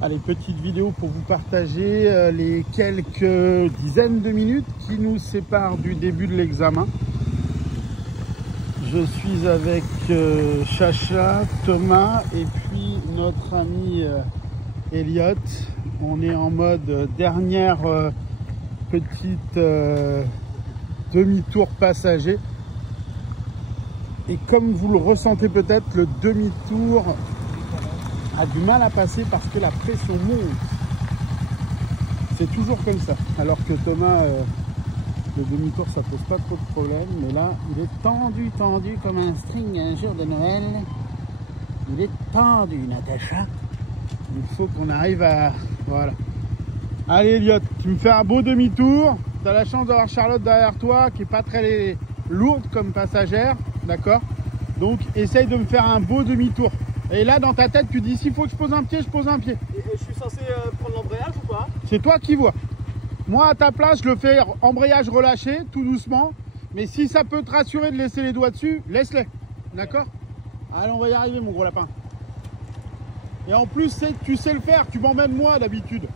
Allez, petite vidéo pour vous partager les quelques dizaines de minutes qui nous séparent du début de l'examen. Je suis avec Chacha, Thomas et puis notre ami Elliot. On est en mode dernière petite demi-tour passager. Et comme vous le ressentez peut-être, le demi-tour a du mal à passer parce que la pression monte. C'est toujours comme ça. Alors que Thomas, le demi-tour, ça pose pas trop de problème. Mais là, il est tendu comme un string un jour de Noël. Il est tendu, Natacha. Il faut qu'on arrive à... Voilà. Allez, Elliot, tu me fais un beau demi-tour. Tu as la chance d'avoir Charlotte derrière toi, qui est pas très lourde comme passagère. D'accord? Donc, essaye de me faire un beau demi-tour. Et là, dans ta tête, tu dis, s'il faut que je pose un pied, je pose un pied. Et je suis censé prendre l'embrayage ou pas? C'est toi qui vois. Moi, à ta place, je le fais embrayage relâché, tout doucement. Mais si ça peut te rassurer de laisser les doigts dessus, laisse-les. D'accord? Allez, on va y arriver, mon gros lapin. Et en plus, tu sais le faire. Tu m'emmènes moi, d'habitude.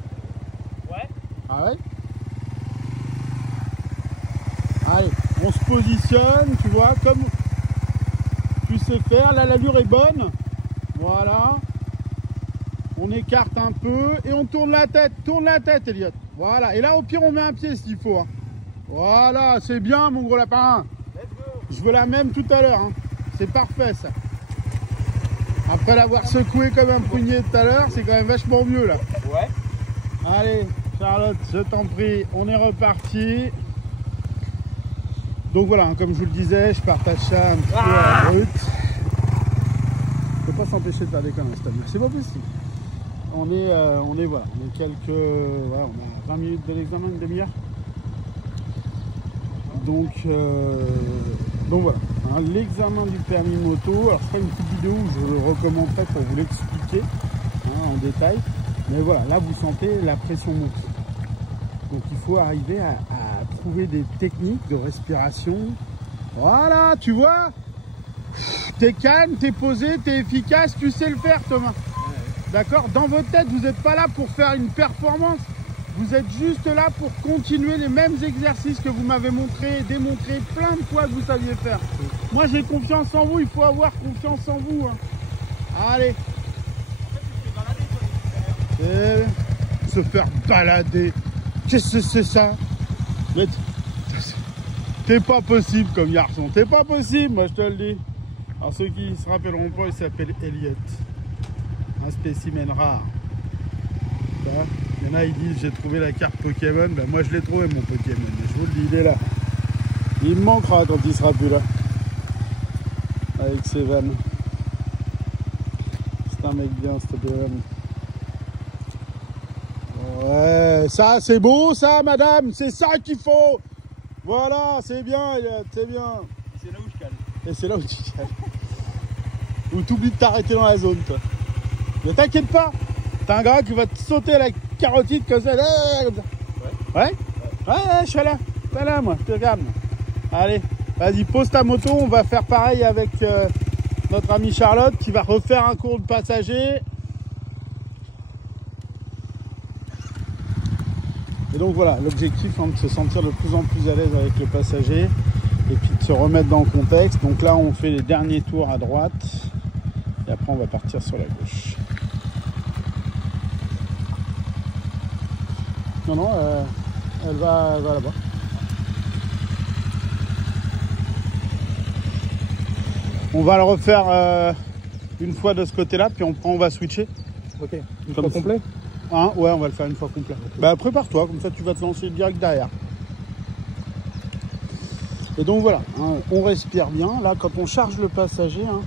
Ouais. Ah ouais? Allez, on se positionne, tu vois, comme tu sais faire. Là, l'allure est bonne. Voilà. On écarte un peu et on tourne la tête. Tourne la tête, Elliot. Voilà. Et là, au pire, on met un pied s'il faut. Hein. Voilà, c'est bien, mon gros lapin. Let's go. Je veux la même tout à l'heure. Hein. C'est parfait, ça. Après l'avoir secoué comme un prunier tout à l'heure, c'est quand même vachement mieux, là. Ouais. Allez, Charlotte, je t'en prie, on est reparti. Donc voilà, hein, comme je vous le disais, je partage ça un petit peu à brut. Faut pas s'empêcher de faire des conneries, c'est pas possible. On est voilà, on est quelques, voilà, on a 20 minutes de l'examen, une demi-heure. Donc voilà, hein, l'examen du permis moto. Alors je ferai une petite vidéo où je le recommenterai pour vous l'expliquer hein, en détail. Mais voilà, là vous sentez la pression monter. Donc il faut arriver à trouver des techniques de respiration. Voilà, tu vois, t'es calme, t'es posé, t'es efficace, tu sais le faire, Thomas. D'accord? Dans votre tête, vous n'êtes pas là pour faire une performance. Vous êtes juste là pour continuer les mêmes exercices que vous m'avez montré et démontré plein de fois que vous saviez faire. Moi, j'ai confiance en vous. Il faut avoir confiance en vous. Hein. Allez. Se faire balader. Qu'est-ce que c'est ça? T'es pas possible comme garçon. T'es pas possible, moi je te le dis. Alors ceux qui se rappelleront pas, il s'appelle Elliot. Un spécimen rare. Il y en a, ils disent j'ai trouvé la carte Pokémon. Ben moi je l'ai trouvé, mon Pokémon. Je vous le dis, il est là. Il me manquera quand il sera plus là. Avec ses vannes. C'est un mec bien, ce Pokémon. Ouais, ça c'est beau ça, madame. C'est ça qu'il faut. Voilà, c'est bien, c'est bien. C'est là où je cale. Et c'est là où tu cales. Où tu oublies de t'arrêter dans la zone, toi. Ne t'inquiète pas. T'as un gars qui va te sauter à la carotide comme ça. Comme ça. Ouais. Ouais, je suis là. Je suis là, moi. Je te regarde. Allez, vas-y, pose ta moto. On va faire pareil avec notre amie Charlotte qui va refaire un cours de passager. Et donc voilà, l'objectif hein, de se sentir de plus en plus à l'aise avec le passager et puis de se remettre dans le contexte. Donc là, on fait les derniers tours à droite et après, on va partir sur la gauche. Non, elle va là-bas. On va le refaire une fois de ce côté-là, puis on va switcher. Ok, une Comme fois complet. Hein, ouais, on va le faire une fois complet. Okay. Bah, prépare-toi, comme ça tu vas te lancer direct derrière. Et donc voilà, hein, on respire bien. Là, quand on charge le passager, hein,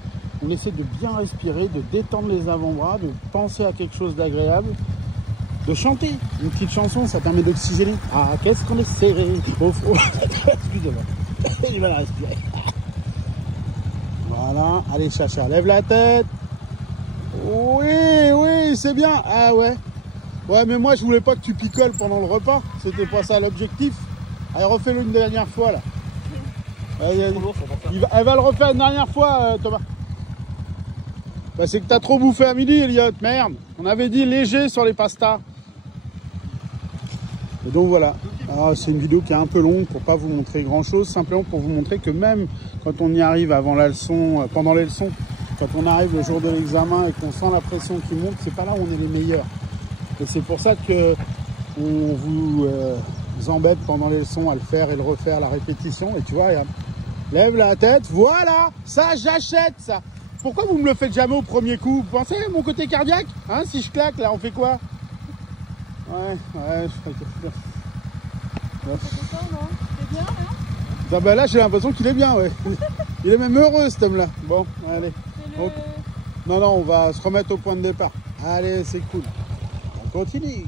on essaie de bien respirer, de détendre les avant-bras, de penser à quelque chose d'agréable, de chanter une petite chanson, ça permet d'oxygéner. Ah, qu'est-ce qu'on est serré au fond. Excusez-moi, il va la respirer. Voilà, allez Chacha, lève la tête. Oui, c'est bien. Ah ouais. Ouais, mais moi, je voulais pas que tu picoles pendant le repas. C'était pas ça l'objectif. Allez, refais-le une dernière fois, là. Elle va le refaire une dernière fois, Thomas. Bah c'est que t'as trop bouffé à midi, Elliot, merde. On avait dit léger sur les pastas. Et donc voilà. C'est une vidéo qui est un peu longue pour pas vous montrer grand chose, simplement pour vous montrer que même quand on y arrive avant la leçon, pendant les leçons, quand on arrive le jour de l'examen et qu'on sent la pression qui monte, c'est pas là où on est les meilleurs. Et c'est pour ça que on vous embête pendant les leçons à le faire et le refaire, la répétition. Et tu vois, regarde, lève la tête, voilà, ça j'achète ça. Pourquoi vous me le faites jamais au premier coup? Vous pensez à mon côté cardiaque? Hein, si je claque là, on fait quoi? Ouais, je ferais que... T'es content, non? T'es bien, là? Ah bah là, j'ai l'impression qu'il est bien, ouais. Il est même heureux, cet homme-là. Bon, allez. Le... Non, on va se remettre au point de départ. Allez, c'est cool. On continue.